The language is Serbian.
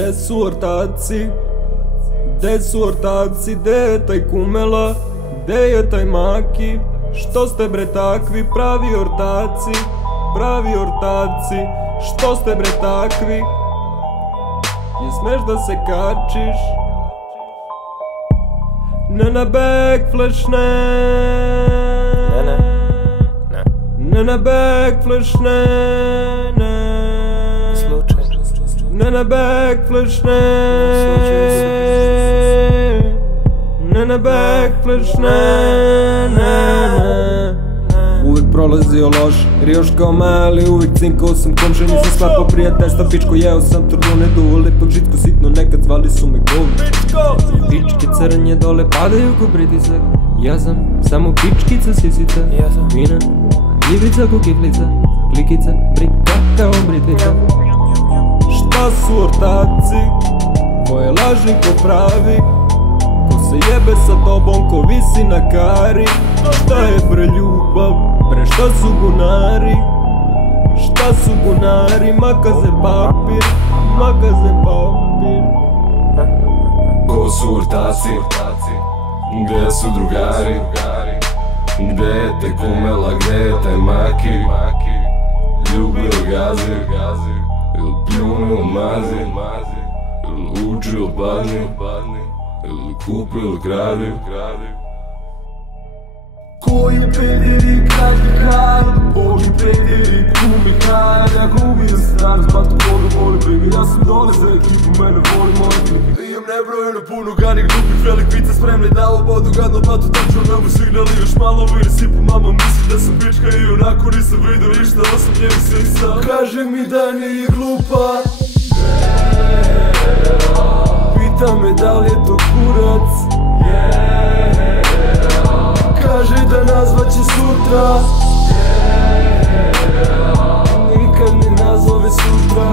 Gde su ortaci? Gde su ortaci? Gde je taj Kumela? Gde je taj Maki? Što ste bre takvi pravi ortaci? Pravi ortaci, što ste bre takvi? Je smeš da se kačiš? Ne na backflash, ne. Ne na backflash, ne. Ne na backflash, ne. Ne na backflash, ne. Uvijek prolazio loš, rioš kao mali, uvijek cinkao sam komše, nisam sklapao prijateljstva, pičko jeo sam turbune duvo, lepog žitko sitno, nekad zvali su me govno. Pičke crnje dole padaju ko pritisak, ja sam samo pičkica sisica, vina, ivica ko kiflica, klikica, brika kao britvica. Šta su ortaci, ko je lažni ko pravi, ko se jebe sa tobom ko visi na kari? Šta je bre ljubav, bre šta su gunari? Šta su gunari, makaze papir, makaze papir. Ko su ortaci, gde su drugari? Gde je te Kumela, gde je taj Maki? Ljubi ili gazi, ili pljuni ili mazi, ili uči ili padni, ili kupi ili kradi. Koji je peder i krađi kraj, Boži peder i kumi kraj. Ja gubi na stranu, zbog toga voli briga. Ja sam dole za ekipu, mene voli mozgi. Imam nebrojeno puno ganih glupih velik pica, spremni da obodu gadno platu, tačno nemo signali još malo vidi sipu. Mama misli da sam pička i onako nisam vidio ništa osim njemi seksa. Kaže mi da nije glupa, pita me da li je to kurac, kaže da nazvaće sutra, nikad ne nazove sutra.